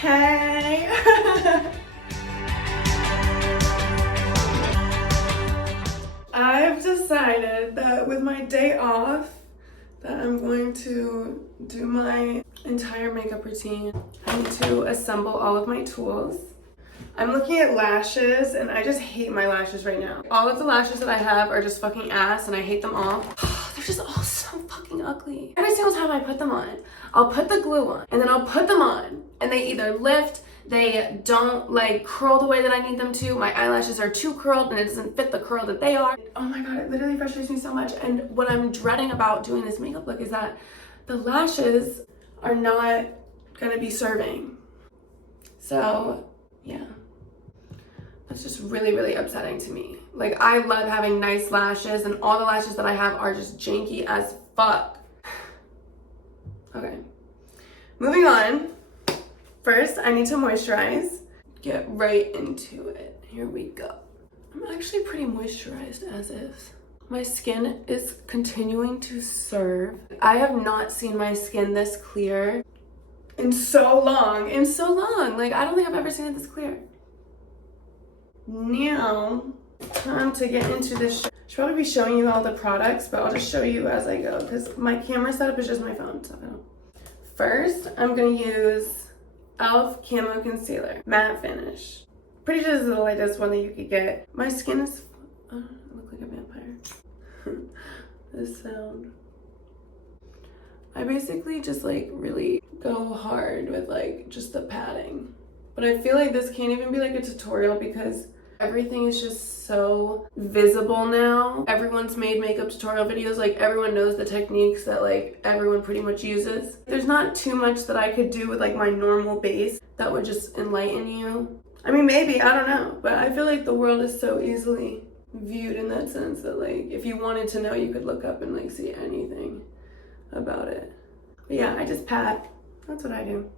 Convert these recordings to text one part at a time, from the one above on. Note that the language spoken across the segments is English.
Hey! I've decided that with my day off that I'm going to do my entire makeup routine. I need to assemble all of my tools. I'm looking at lashes and I just hate my lashes right now. All of the lashes that I have are just fucking ass and I hate them all. They're just all so fucking ugly. Every single time I put them on, I'll put the glue on and then I'll put them on and they either lift, they don't like curl the way that I need them to. My eyelashes are too curled and it doesn't fit the curl that they are. Oh my God, it literally frustrates me so much. And what I'm dreading about doing this makeup look is that the lashes are not gonna be serving. So yeah, that's just really, really upsetting to me. Like I love having nice lashes and all the lashes that I have are just janky as fuck. Okay, moving on. First, I need to moisturize. Get right into it. Here we go. I'm actually pretty moisturized as is. My skin is continuing to serve. I have not seen my skin this clear in so long. Like, I don't think I've ever seen it this clear. Now, time to get into this. I should probably be showing you all the products, but I'll just show you as I go because my camera setup is just my phone. So first, I'm gonna use e.l.f. Camo Concealer, matte finish. Pretty sure this is the lightest one that you could get. My skin is, I look like a vampire. This sound. I basically just like really go hard with like just the padding. But I feel like this can't even be like a tutorial because everything is just so visible now. Everyone's made makeup tutorial videos, like everyone knows the techniques that like everyone pretty much uses. There's not too much that I could do with like my normal base that would just enlighten you. I mean, maybe, I don't know, but I feel like the world is so easily viewed in that sense that like if you wanted to know, you could look up and like see anything about it. But yeah, I just pat. That's what I do.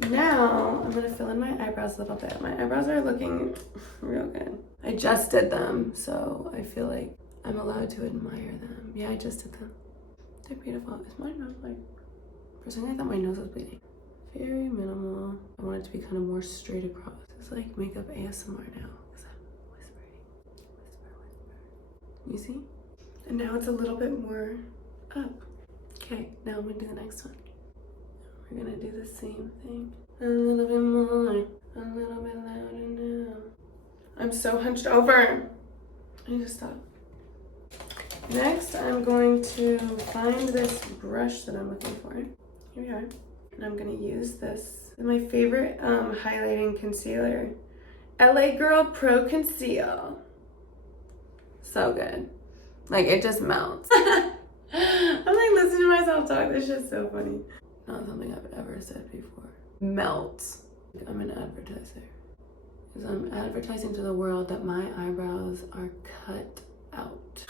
Now, I'm gonna fill in my eyebrows a little bit. My eyebrows are looking real good. I just did them, so I feel like I'm allowed to admire them. Yeah, I just did them. They're beautiful. Is my nose like, for a second I thought my nose was bleeding. Very minimal. I want it to be kind of more straight across. It's like makeup ASMR now. Is that whispering? Whisper. You see? And now it's a little bit more up. Okay, now I'm gonna do the next one. We're gonna do the same thing. A little bit more, a little bit louder now. I'm so hunched over. I need to stop. Next, I'm going to find this brush that I'm looking for. Here we are. And I'm gonna use this. This is my favorite highlighting concealer. LA Girl Pro Conceal. So good. Like, it just melts. I'm like listening to myself talk. This shit's so funny. Not something I've ever said before. Melts. I'm an advertiser. Because I'm advertising to the world that my eyebrows are cut out.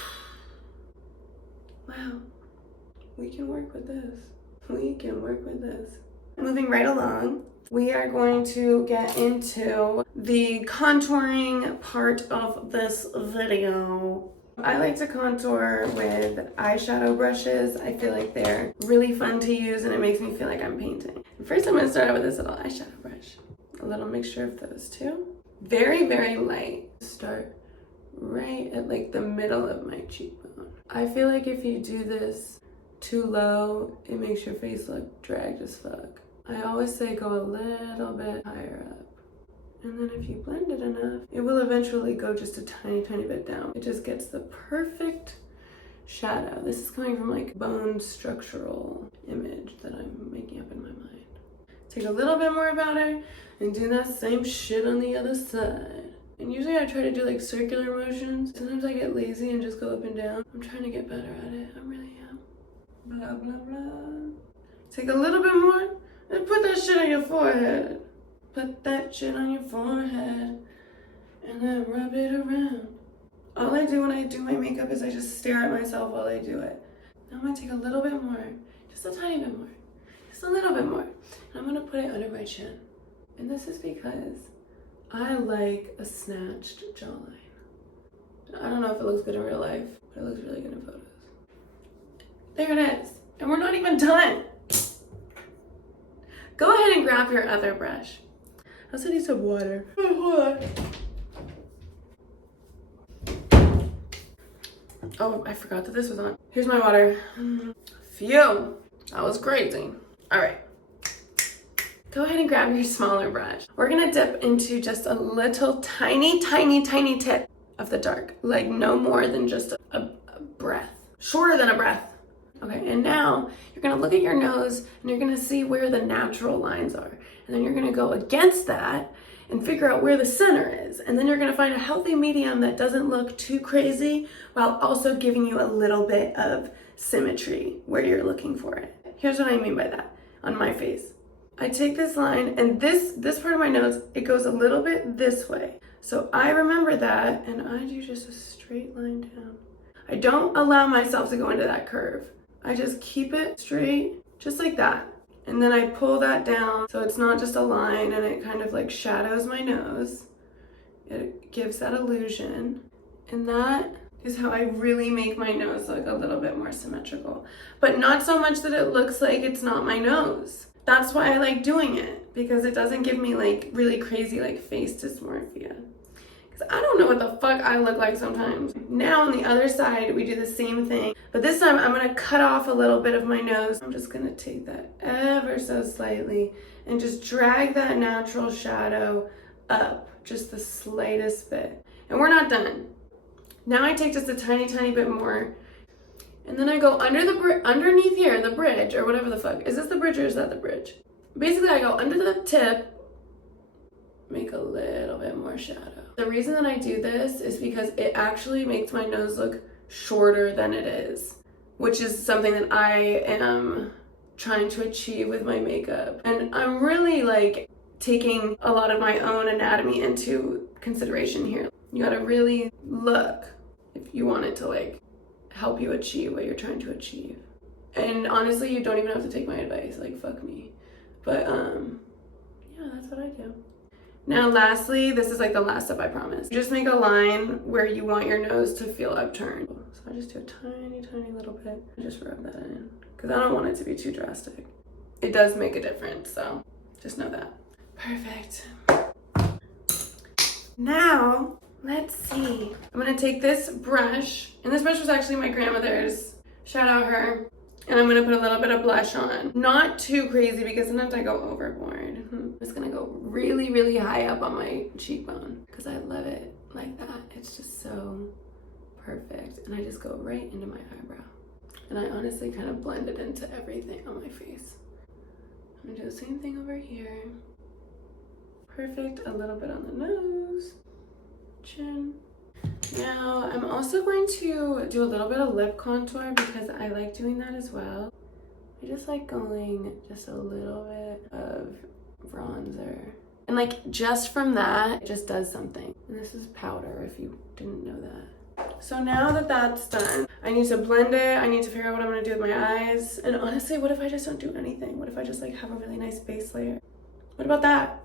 Wow. We can work with this. We can work with this. Moving right along, we are going to get into the contouring part of this video. I like to contour with eyeshadow brushes. I feel like they're really fun to use and it makes me feel like I'm painting. First, I'm gonna start out with this little eyeshadow brush. A little mixture of those two. Very, very light. Start right at like the middle of my cheekbone. I feel like if you do this too low, it makes your face look dragged as fuck. I always say go a little bit higher up. And then if you blend it enough, it will eventually go just a tiny, tiny bit down. It just gets the perfect shadow. This is coming from like bone structural image that I'm making up in my mind. Take a little bit more powder and do that same shit on the other side. And usually I try to do like circular motions. Sometimes I get lazy and just go up and down. I'm trying to get better at it. I really am. Blah, blah, blah. Take a little bit more and put that shit on your forehead. Put that shit on your forehead and then rub it around. All I do when I do my makeup is I just stare at myself while I do it. Now I'm gonna take a little bit more, just a tiny bit more, just a little bit more. And I'm gonna put it under my chin. And this is because I like a snatched jawline. I don't know if it looks good in real life, but it looks really good in photos. There it is. And we're not even done. Go ahead and grab your other brush. I also need some water. Hold on. Oh, I forgot that this was on. Here's my water. Phew, that was crazy. All right. Go ahead and grab your smaller brush. We're gonna dip into just a little tiny tip of the dark. Like no more than just a breath. Shorter than a breath. Okay, and now you're gonna look at your nose and you're gonna see where the natural lines are. And then you're gonna go against that and figure out where the center is. And then you're gonna find a healthy medium that doesn't look too crazy while also giving you a little bit of symmetry where you're looking for it. Here's what I mean by that on my face. I take this line and this part of my nose, it goes a little bit this way. So I remember that and I do just a straight line down. I don't allow myself to go into that curve. I just keep it straight, just like that. And then I pull that down so it's not just a line and it kind of like shadows my nose. It gives that illusion. And that is how I really make my nose look a little bit more symmetrical. But not so much that it looks like it's not my nose. That's why I like doing it, because it doesn't give me like really crazy like face dysmorphia. Because I don't know what the fuck I look like sometimes. Now on the other side, we do the same thing. But this time I'm gonna cut off a little bit of my nose. I'm just gonna take that ever so slightly and just drag that natural shadow up just the slightest bit. And we're not done. Now I take just a tiny bit more. And then I go underneath here, the bridge, or whatever the fuck. Is this the bridge or is that the bridge? Basically, I go under the tip, make a little bit more shadow. The reason that I do this is because it actually makes my nose look shorter than it is, which is something that I am trying to achieve with my makeup. And I'm really like taking a lot of my own anatomy into consideration here. You gotta really look if you want it to like help you achieve what you're trying to achieve. And honestly, you don't even have to take my advice, like fuck me. But yeah, that's what I do. Now lastly, this is like the last step, I promise. Just make a line where you want your nose to feel upturned. So I just do a tiny little bit and just rub that in because I don't want it to be too drastic. It does make a difference, so just know that. Perfect. Now, let's see. I'm gonna take this brush, and this brush was actually my grandmother's. Shout out her. And I'm gonna put a little bit of blush on. Not too crazy because sometimes I go overboard. I'm just gonna go really high up on my cheekbone because I love it like that. It's just so perfect. And I just go right into my eyebrow. And I honestly kind of blend it into everything on my face. I'm gonna do the same thing over here. Perfect, a little bit on the nose, chin. Now, I'm also going to do a little bit of lip contour because I like doing that as well. I just like going just a little bit of bronzer. And like just from that, it just does something. And this is powder if you didn't know that. So now that that's done, I need to blend it. I need to figure out what I'm gonna do with my eyes. And honestly, what if I just don't do anything? What if I just like have a really nice base layer? What about that?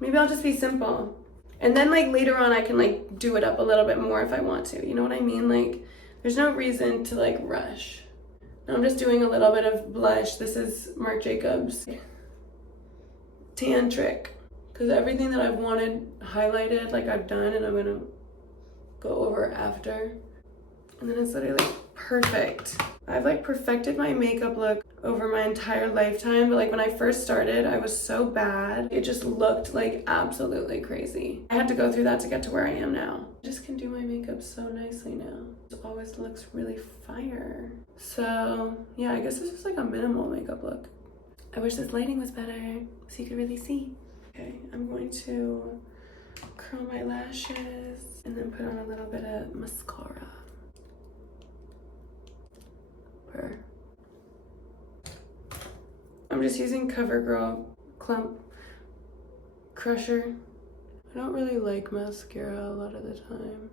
Maybe I'll just be simple. And then like later on I can like do it up a little bit more if I want to. You know what I mean? Like there's no reason to like rush. Now I'm just doing a little bit of blush. This is Marc Jacobs Tan Trick. Because everything that I've wanted highlighted, like I've done, and I'm gonna go over after. And then it's literally perfect. I've like perfected my makeup look over my entire lifetime, but like when I first started, I was so bad. It just looked like absolutely crazy. I had to go through that to get to where I am now. I just can do my makeup so nicely now. It always looks really fire. So yeah, I guess this is like a minimal makeup look. I wish this lighting was better so you could really see. Okay, I'm going to curl my lashes and then put on a little bit of mascara. I'm just using CoverGirl Clump Crusher. I don't really like mascara a lot of the time,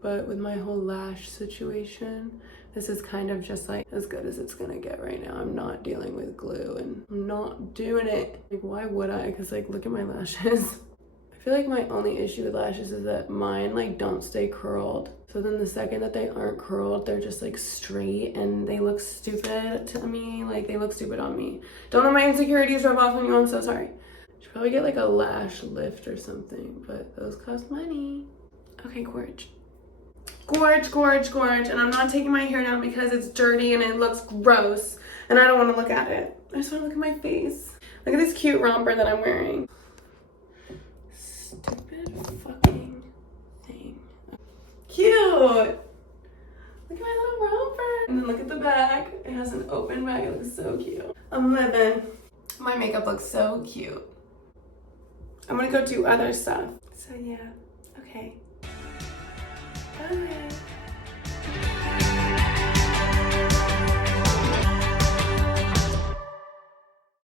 but with my whole lash situation, this is kind of just like as good as it's gonna get right now. I'm not dealing with glue and I'm not doing it. Like, why would I? Because like, look at my lashes. I feel like my only issue with lashes is that mine like don't stay curled. So then the second that they aren't curled, they're just like straight and they look stupid to me. Like they look stupid on me. Don't let my insecurities rub off on you, I'm so sorry. Should probably get like a lash lift or something, but those cost money. Okay, gorge. Gorge, gorge, gorge. And I'm not taking my hair down because it's dirty and it looks gross. And I don't want to look at it. I just want to look at my face. Look at this cute romper that I'm wearing. Stupid fucking thing. Cute! Look at my little romper. And then look at the back. It has an open back. It looks so cute. I'm living. My makeup looks so cute. I'm gonna go do other stuff. So yeah, okay. Bye.